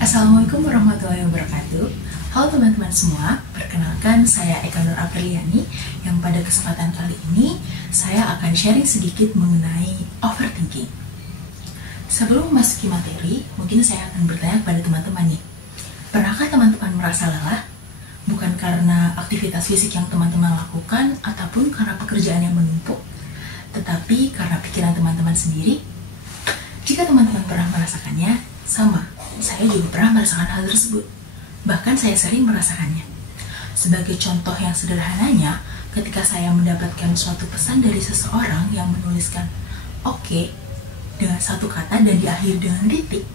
Assalamualaikum warahmatullahi wabarakatuh. Halo teman-teman semua, perkenalkan saya Eka Nur Apriliani yang pada kesempatan kali ini saya akan sharing sedikit mengenai overthinking. Sebelum memasuki materi, mungkin saya akan bertanya kepada teman-teman nih. Pernahkah teman-teman merasa lelah? Bukan karena aktivitas fisik yang teman-teman lakukan ataupun karena pekerjaan yang menumpuk, tetapi karena pikiran teman-teman sendiri? Jika teman-teman pernah merasakannya, sama, saya juga pernah merasakan hal tersebut. Bahkan saya sering merasakannya. Sebagai contoh yang sederhananya, ketika saya mendapatkan suatu pesan dari seseorang yang menuliskan "oke" dengan satu kata dan diakhiri dengan titik,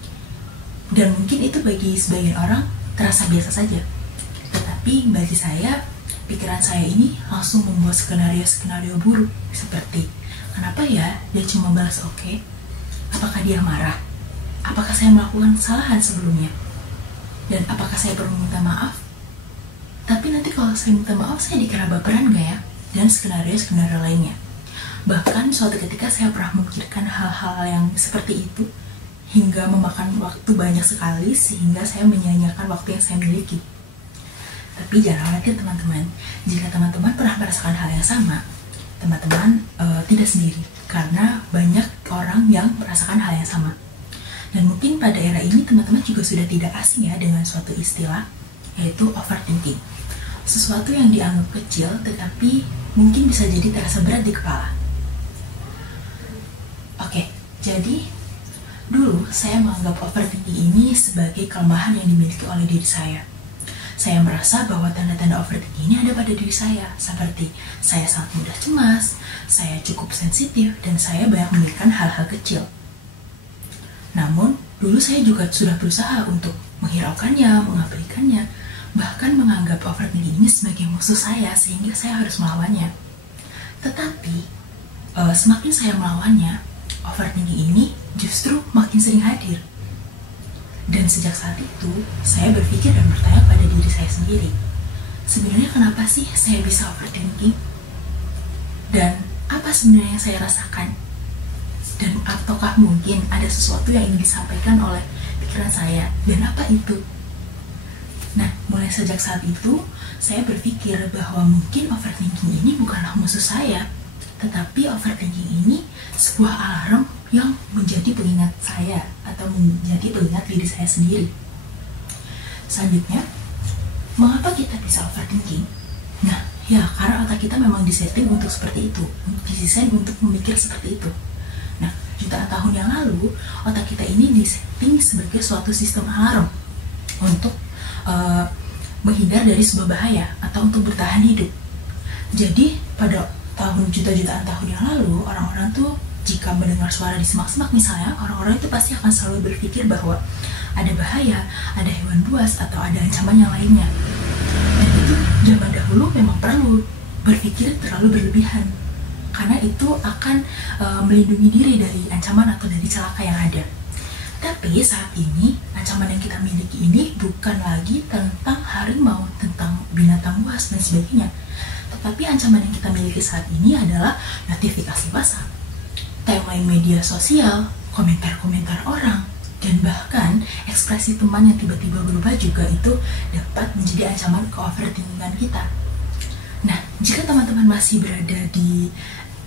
dan mungkin itu bagi sebagian orang terasa biasa saja. Tetapi bagi saya, pikiran saya ini langsung membuat skenario-skenario buruk seperti, kenapa ya dia cuma balas "oke"? Apakah dia marah? Apakah saya melakukan kesalahan sebelumnya? Dan apakah saya perlu minta maaf? Tapi nanti kalau saya minta maaf, saya dikira baperan gak ya? Dan skenario-skenario lainnya. Bahkan suatu ketika saya pernah memikirkan hal-hal yang seperti itu, hingga memakan waktu banyak sekali, sehingga saya menyia-nyiakan waktu yang saya miliki. Tapi jangan khawatir teman-teman, jika teman-teman pernah merasakan hal yang sama, teman-teman tidak sendiri, karena banyak orang yang merasakan hal yang sama. Dan mungkin pada era ini teman-teman juga sudah tidak asing ya dengan suatu istilah, yaitu overthinking. Sesuatu yang dianggap kecil tetapi mungkin bisa jadi terasa berat di kepala. Oke, jadi dulu saya menganggap overthinking ini sebagai kelemahan yang dimiliki oleh diri saya. Saya merasa bahwa tanda-tanda overthinking ini ada pada diri saya, seperti saya sangat mudah cemas, saya cukup sensitif, dan saya banyak memikirkan hal-hal kecil. Namun, dulu saya juga sudah berusaha untuk menghiraukannya, mengabaikannya, bahkan menganggap overthinking ini sebagai musuh saya, sehingga saya harus melawannya. Tetapi, semakin saya melawannya, overthinking ini justru makin sering hadir. Dan sejak saat itu, saya berpikir dan bertanya pada diri saya sendiri, sebenarnya kenapa sih saya bisa overthinking? Dan apa sebenarnya yang saya rasakan? Dan ataukah mungkin ada sesuatu yang ingin disampaikan oleh pikiran saya, dan apa itu? Nah, mulai sejak saat itu, saya berpikir bahwa mungkin overthinking ini bukanlah musuh saya, tetapi overthinking ini sebuah alarm yang menjadi pengingat saya, atau menjadi pengingat diri saya sendiri. Selanjutnya, mengapa kita bisa overthinking? Nah, ya karena otak kita memang disetting untuk seperti itu, didesain untuk memikir seperti itu. Nah, jutaan tahun yang lalu, otak kita ini disetting sebagai suatu sistem alarm untuk menghindar dari sebuah bahaya atau untuk bertahan hidup. Jadi, pada jutaan tahun yang lalu, orang-orang tuh jika mendengar suara di semak-semak misalnya, orang-orang itu pasti akan selalu berpikir bahwa ada bahaya, ada hewan buas, atau ada ancaman yang lainnya. Dan itu zaman dahulu memang perlu berpikir terlalu berlebihan, karena itu akan melindungi diri dari ancaman atau dari celaka yang ada. Tapi saat ini, ancaman yang kita miliki ini bukan lagi tentang harimau, tentang binatang buas dan sebagainya. Tetapi ancaman yang kita miliki saat ini adalah notifikasi WhatsApp, timeline media sosial, komentar-komentar orang, dan bahkan ekspresi teman yang tiba-tiba berubah juga itu dapat menjadi ancaman ke overthinkingan kita. Nah, jika teman-teman masih berada di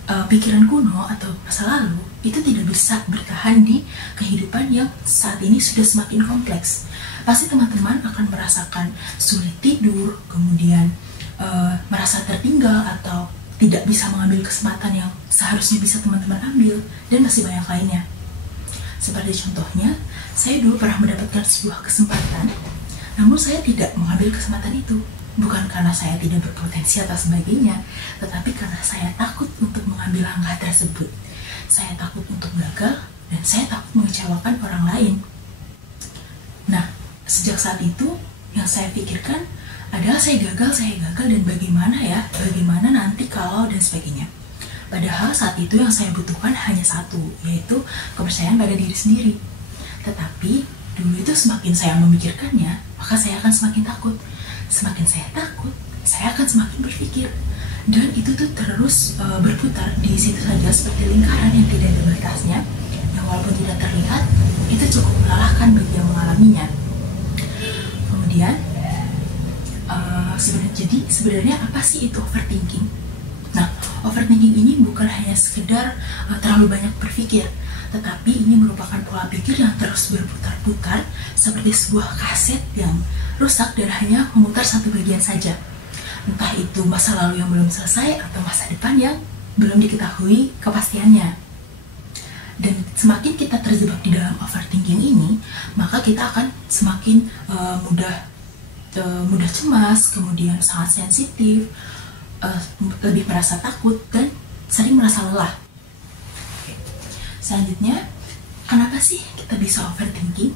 pikiran kuno atau masa lalu, itu tidak bisa bertahan di kehidupan yang saat ini sudah semakin kompleks. Pasti teman-teman akan merasakan sulit tidur, kemudian merasa tertinggal atau tidak bisa mengambil kesempatan yang seharusnya bisa teman-teman ambil, dan masih banyak lainnya. Seperti contohnya, saya dulu pernah mendapatkan sebuah kesempatan, namun saya tidak mengambil kesempatan itu. Bukan karena saya tidak berpotensi atau sebagainya, tetapi karena saya takut untuk mengambil langkah tersebut. Saya takut untuk gagal, dan saya takut mengecewakan orang lain. Nah, sejak saat itu, yang saya pikirkan adalah saya gagal, dan bagaimana ya, bagaimana nanti kalau, dan sebagainya. Padahal saat itu yang saya butuhkan hanya satu, yaitu kepercayaan pada diri sendiri. Tetapi, dulu itu semakin saya memikirkannya, maka saya akan semakin takut. Semakin saya takut, saya akan semakin berpikir. Dan itu tuh terus berputar di situ saja seperti lingkaran yang tidak ada batasnya, yang walaupun tidak terlihat, itu cukup melelahkan bagi yang mengalaminya. sebenarnya apa sih itu overthinking? Nah, overthinking ini bukan hanya sekedar terlalu banyak berpikir, tetapi ini merupakan pola pikir yang terus berputar-putar seperti sebuah kaset yang rusak dan hanya memutar satu bagian saja. Entah itu masa lalu yang belum selesai atau masa depan yang belum diketahui kepastiannya. Dan semakin kita terjebak di dalam overthinking ini, maka kita akan semakin mudah cemas, kemudian sangat sensitif, lebih merasa takut, dan sering merasa lelah. Selanjutnya, kenapa sih kita bisa overthinking?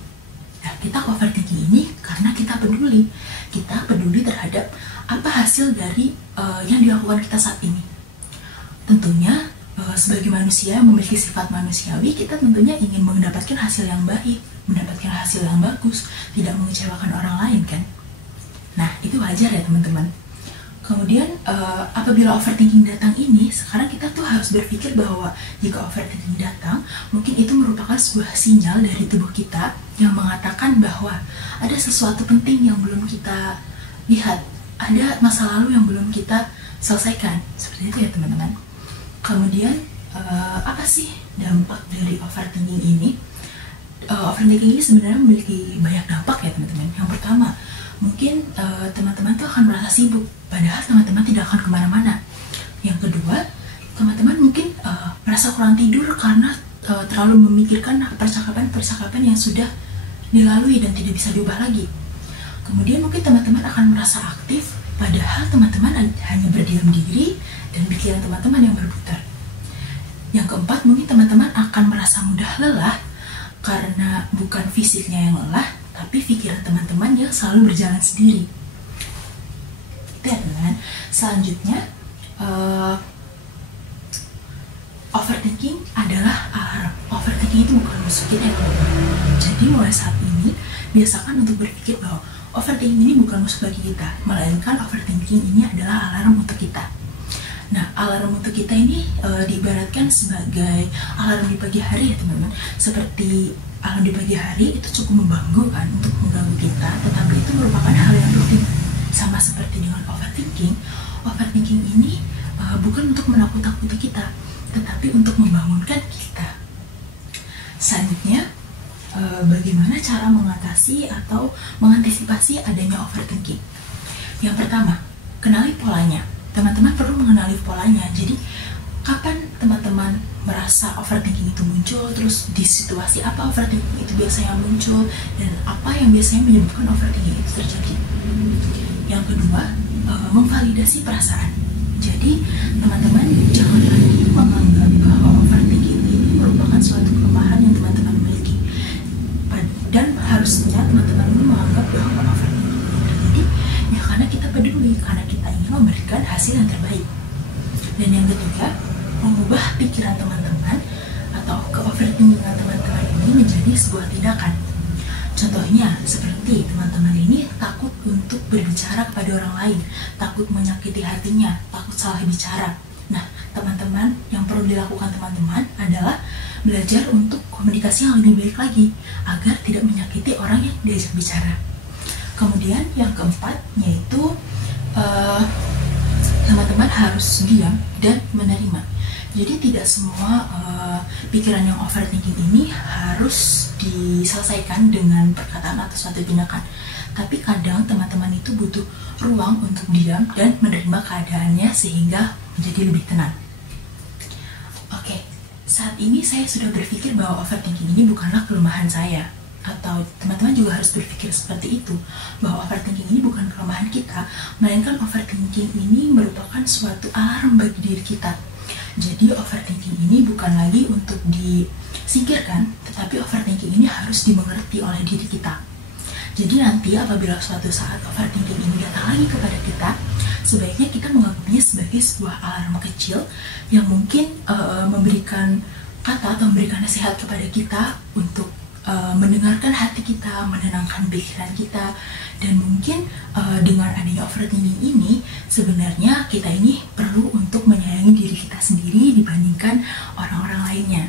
Nah, kita overthinking ini karena kita peduli. Kita peduli terhadap apa hasil dari yang dilakukan kita saat ini. Tentunya, sebagai manusia yang memiliki sifat manusiawi, kita tentunya ingin mendapatkan hasil yang baik, mendapatkan hasil yang bagus, tidak mengecewakan orang lain kan. Nah, itu wajar ya teman-teman. Kemudian apabila overthinking datang ini, sekarang kita tuh harus berpikir bahwa jika overthinking datang, mungkin itu merupakan sebuah sinyal dari tubuh kita yang mengatakan bahwa ada sesuatu penting yang belum kita lihat, ada masa lalu yang belum kita selesaikan. Seperti itu ya teman-teman. Kemudian apa sih dampak dari overthinking ini? Overthinking ini sebenarnya memiliki banyak dampak ya teman-teman. Yang pertama, mungkin teman-teman tuh akan merasa sibuk, padahal teman-teman tidak akan kemana-mana. Yang kedua, teman-teman mungkin merasa kurang tidur karena terlalu memikirkan percakapan-percakapan yang sudah dilalui dan tidak bisa diubah lagi. Kemudian mungkin teman-teman akan merasa aktif, padahal teman-teman hanya berdiam diri dan pikiran teman-teman yang berputar. Yang keempat, mungkin teman-teman akan merasa mudah lelah karena bukan fisiknya yang lelah, tapi pikiran teman-teman yang selalu berjalan sendiri. Itu ya teman. Selanjutnya, overthinking adalah alarm. Overthinking itu bukan musuh kita ya teman-teman. Jadi mulai saat ini, biasakan untuk berpikir bahwa overthinking ini bukan musuh bagi kita, melainkan overthinking ini adalah alarm untuk kita. Nah, alarm untuk kita ini diibaratkan sebagai alarm di pagi hari ya teman-teman. Seperti alarm di pagi hari itu cukup mengganggu kan, untuk mengganggu kita, tetapi itu merupakan hal yang rutin. Sama seperti dengan overthinking, overthinking ini bukan untuk menakut-nakuti kita, tetapi untuk membangunkan kita. Selanjutnya, bagaimana cara mengatasi atau mengantisipasi adanya overthinking? Yang pertama, kenali polanya. Teman-teman perlu mengenali polanya. Jadi, kapan teman-teman merasa overthinking itu muncul, terus di situasi apa overthinking itu biasanya muncul, dan apa yang biasanya menyebabkan overthinking itu terjadi. Yang kedua, memvalidasi perasaan. Jadi, teman-teman jangan lagi menganggap bahwa overthinking ini merupakan suatu kelemahan yang teman-teman miliki. Dan harusnya teman-teman ini menganggap bahwa overthinking ini terjadi ya karena kita peduli, karena kita ingin memberikan hasil yang terbaik. Dan yang ketiga, mengubah pikiran teman-teman atau ke-overthinkingan teman-teman ini menjadi sebuah tindakan. Contohnya, seperti teman-teman ini takut untuk berbicara kepada orang lain, takut menyakiti hatinya, takut salah bicara. Nah, teman-teman, yang perlu dilakukan teman-teman adalah belajar untuk komunikasi yang lebih baik lagi, agar tidak menyakiti orang yang diajak bicara. Kemudian, yang keempat, yaitu teman-teman harus diam dan menerima. Jadi tidak semua pikiran yang overthinking ini harus diselesaikan dengan perkataan atau suatu tindakan. Tapi kadang teman-teman itu butuh ruang untuk diam dan menerima keadaannya sehingga menjadi lebih tenang. Oke, saat ini saya sudah berpikir bahwa overthinking ini bukanlah kelemahan saya. Atau teman-teman juga harus berpikir seperti itu, bahwa overthinking ini bukan kelemahan kita, melainkan overthinking ini merupakan suatu alarm bagi diri kita. Jadi overthinking ini bukan lagi untuk disingkirkan, tetapi overthinking ini harus dimengerti oleh diri kita. Jadi nanti apabila suatu saat overthinking ini datang lagi kepada kita, sebaiknya kita menganggapnya sebagai sebuah alarm kecil yang mungkin memberikan kata atau memberikan nasihat kepada kita untuk mendengarkan hati kita, menenangkan pikiran kita. Dan mungkin dengan adanya overthinking ini, sebenarnya kita ini perlu untuk menyayangi diri kita sendiri dibandingkan orang-orang lainnya.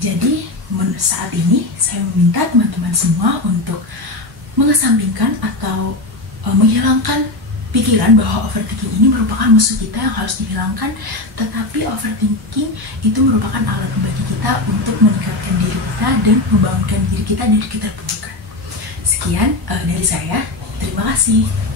Jadi saat ini saya meminta teman-teman semua untuk mengesampingkan atau menghilangkan pikiran bahwa overthinking ini merupakan musuh kita yang harus dihilangkan, tetapi overthinking itu merupakan alat bagi kita untuk meningkatkan diri kita dan membangunkan diri kita dari keterpurukan. Sekian dari saya, terima kasih.